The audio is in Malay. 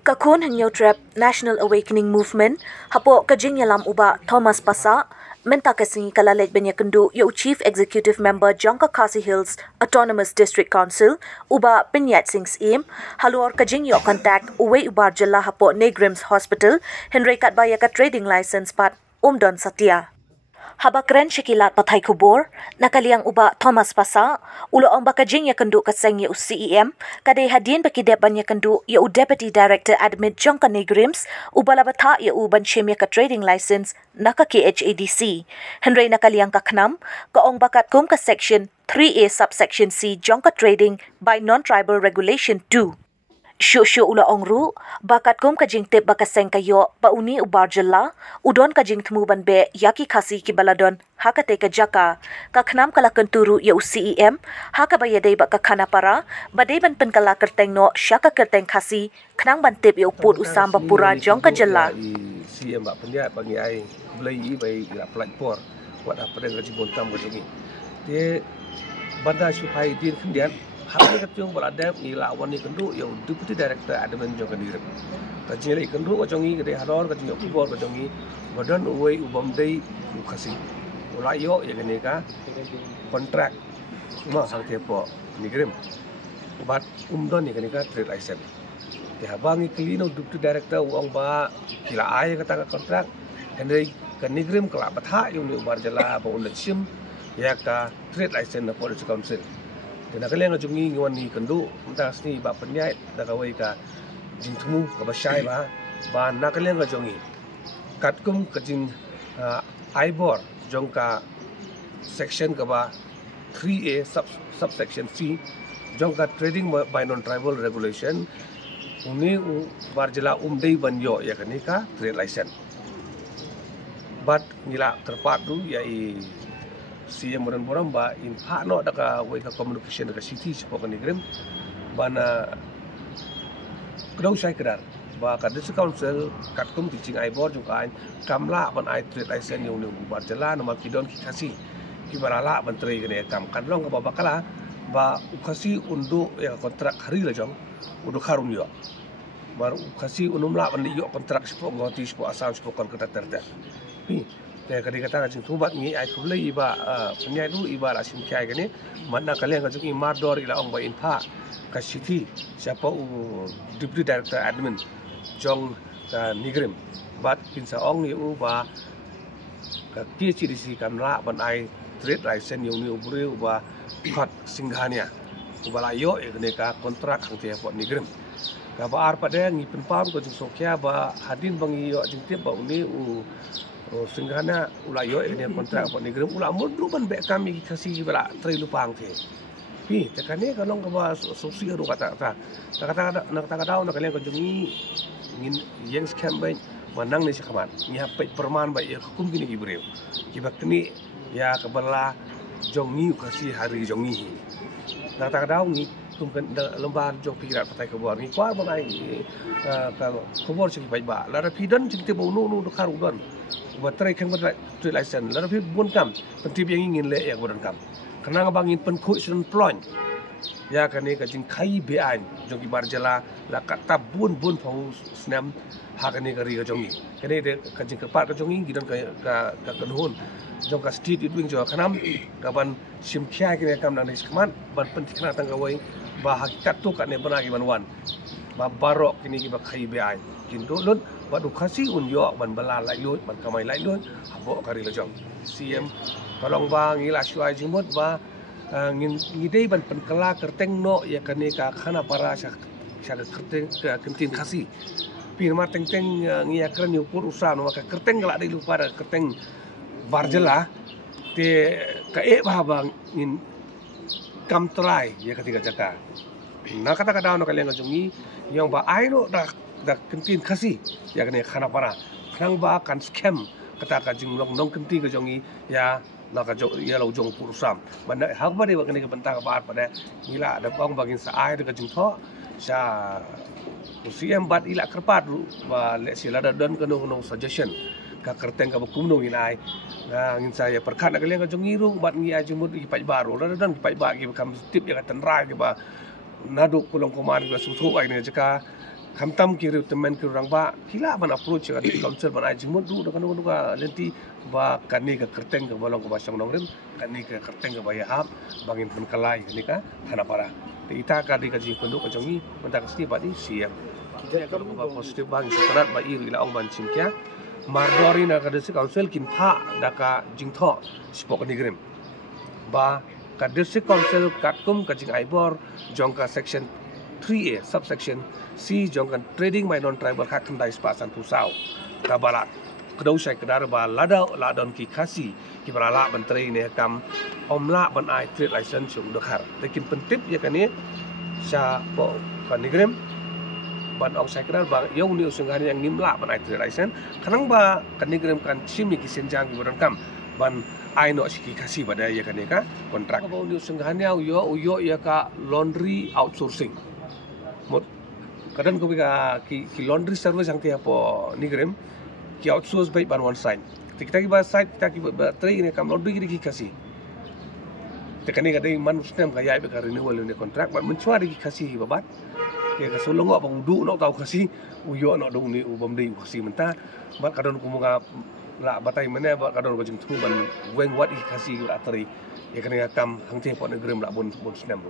Kakun hangyo trap National Awakening Movement hapo kajing yalam uba Thomas Pasa menta kasingi kalalet benya kendu yo Chief Executive Member Jongka Khasi Hills Autonomous District Council uba Pinyat Singh Im halor kajing yo contact uwe ubar jalla hapo Negrims Hospital Henry Katbaya ka trading license pat Don Satya Habakren shikilat patay kubor, nakaliang uba Thomas Pasa, ulo ang bakajing ya kendu kaseng ya CEM, kadai hadin bakideban ya kendu ya Deputy Director Admin Jongka Negrims, uba labata ya uban shim ya ka trading license naka KHADC. Henry nakaliang kaknam, kaong bakat kum ka section 3A subsection C Jongka Trading by Non-Tribal Regulation 2. Syuk ula ongru, bakat kum kajing tip bakaseng kayo, bauni ubar jela, udon kajing temuban be yaki kasi kibaladon, hakate kajaka, kaknam kalakan turu ya CEM, haka bayadai baka kana para, badai ban penkala kerteng no, syaka kerteng kasi, kenang ban tip ya uput usam bapura Jongka jela. CEM bak pendiat bagi ai, belai bai la pelapor, buat apa dengan kajing bontam kajing. Dia bandar supaya dia kendian, hal kecung berada ni lawan ni kendu yang Deputy Director Admin Jongka Negrims. Kajing lagi kendu kajong ni kedai halor kajing kubor kajong ni badan uwe ubam day ukasi. Ulayo ya kene ka kontrak ma sang tepo Negrims. Bat don ni kene ka trade license. Dia bangi kelino Deputy Director uang ba kila ay kata kontrak Henry ka Negrims kala batha yung ni ubar jala ba unat sim ya ka trade license na Police Council. Dan nakaliang ngajungi ngawan ni kendu mentas ni ba penyait da kawai ka jingtemu ka basyai ba nakaliang ngajungi katkum kajing Ibor Jongka section ka ba 3A subsection C Jongka Trading by Non-Tribal Regulation uni barjela umdei banyo ya kanika trade license bat nila terpadu ya CEM boran-boran ba in no daka way ka communication daka city Jongka Negrims bana kedau saya kedar ba ka district council katkum kicing Ibor juga ain kamla ban ai trade license yung ubar jala nama kidon kikasi kibarala ban trade kene kam kadlong ka babakala ba ukasi undu ya kontrak hari la jong udu karun yo bar ukasi unumla ban yo kontrak sipo ngoti sipo asam sipo kon kata terter pi te kadi kata kajing tubat ni ai kulai iba penyai du iba la sim kai kene manna kalian kajing mador ila ong ba inpa ka city siapa Deputy Director Admin Jongka Negrims bat kinsa ong ni ba ka KCDC kamla ban ai trade license yung ni ubure ba khot singhania ubala yo kene ka kontrak ang te pot Negrims ka ba ar pada ngi penpam ko jing sokya ba hadin bangi yo jing te ba uni singhana ula yo kene kontrak pot Negrims ula modru ban be kami kasi bala trei lupang te pi tekane kalong ka ba sosial ru kata daw na kalian ko jungi ngin yang scam ba manang ni sakaman ni hapet perman ba ya hukum gini ibreu kibak ni ya kabala jongi kasi hari jongi kata daw ni tumkan lembar jong pirat patai kabor ni kwa ba ai ka kabor sing bai ba la rapidan jing te bo nu do karu don ba trai kan ba tu license la rapid bun kam pentib yang ingin le ya bodan kam kenang bangin penku sun plon ya kane ka jing khai be an jong ibar jala la kata bun phau snam ha kane ka ri ka jongi kane de ka jing ka pat ka jongi gidan ka kadhun jong ka street it wing jo khanam ka ban sim khya kine kam nang isman ban pentikna tang wai ba hakikat tu ka ne bana gi banwan ba barok kini gi ba khai be an kinto lun ba du khasi un yo ban bala lai lo ban kamai lai lo habo ka ri la jong CM kalong ba ngila syuai jimut ba ngidei ban penkala kerteng no ya kane ka khana para syak kerteng ka kentin khasi pirma teng ngia kren yu pur usa no ka kerteng la dei lupa da kerteng barjela te ka ba bang in kam trai ya ketika jaka na kata kada no kalian ngajungi yang ba ai no da kentin khasi ya kane khana para khang ba kan scam kata ka jing long nong kentin ka jongi ya naka ya lo jong purusam banda hak ba de ba kene bentang ba pada ngila ada bang bagin sa ai de jing tho sa CM bat ila kerpat ba le sila da don kono suggestion ka kerteng ka kumnong inai ngin saya perkat nak kalian ka jongirung bat ngi ajumut ki pai baru dan pai ba ki kam tip ya ka tenra ki ba nadu kulong kuman ki susu ai ne jaka kamtam ki temen ki orang ba kila ban approach ka council ban ajumut du kan du ka lenti ba kani ka kerteng ka balong ka basang nongrim kani ka kerteng ka bayahap bangin pun kalai ni ka thana para ita ka di ka ji penduk ka jongi mentak sti ba di siam kita kalau ba positif bang sekerat ba iri la ong ban simkia mardori na ka district council kin pha da ka jingtho spok ni grim ba ka district council katkum ka jing aibor jongka section 3A subsection C jongkan trading by non tribal hak kendai spasan pusau ka barat kedau syai kedar ba ladon ki khasi ki barala menteri ne kam omla ban ai trade license chung dekhar lekin pentip ya kan ni sya po kan nigrem ban ong syai kedar ba yong ni usunghan yang ngimla ban ai trade license kanang ba kan nigrem kan simi ki senjang ki baran kam ban ai no siki khasi pada ya kan ni ka kontrak ba ni usunghan yo ya ka laundry outsourcing mot kadang ko ki laundry service yang tiap po nigrem ki outsource baik ban one side kita ki ba side kita ki ba tray ni kam laundry ki kasi tekani kadai man usnem kaya be ka renewal ni kontrak ban mencuari ki kasi babat ke ka solong ba udu no tau kasi uyo no dong ni ubam dei kasi menta ba kadon ko mga la batai mene ba kadon ko jing thu ban weng wat ki kasi atri ya kan kam hang te po negrem la bon snem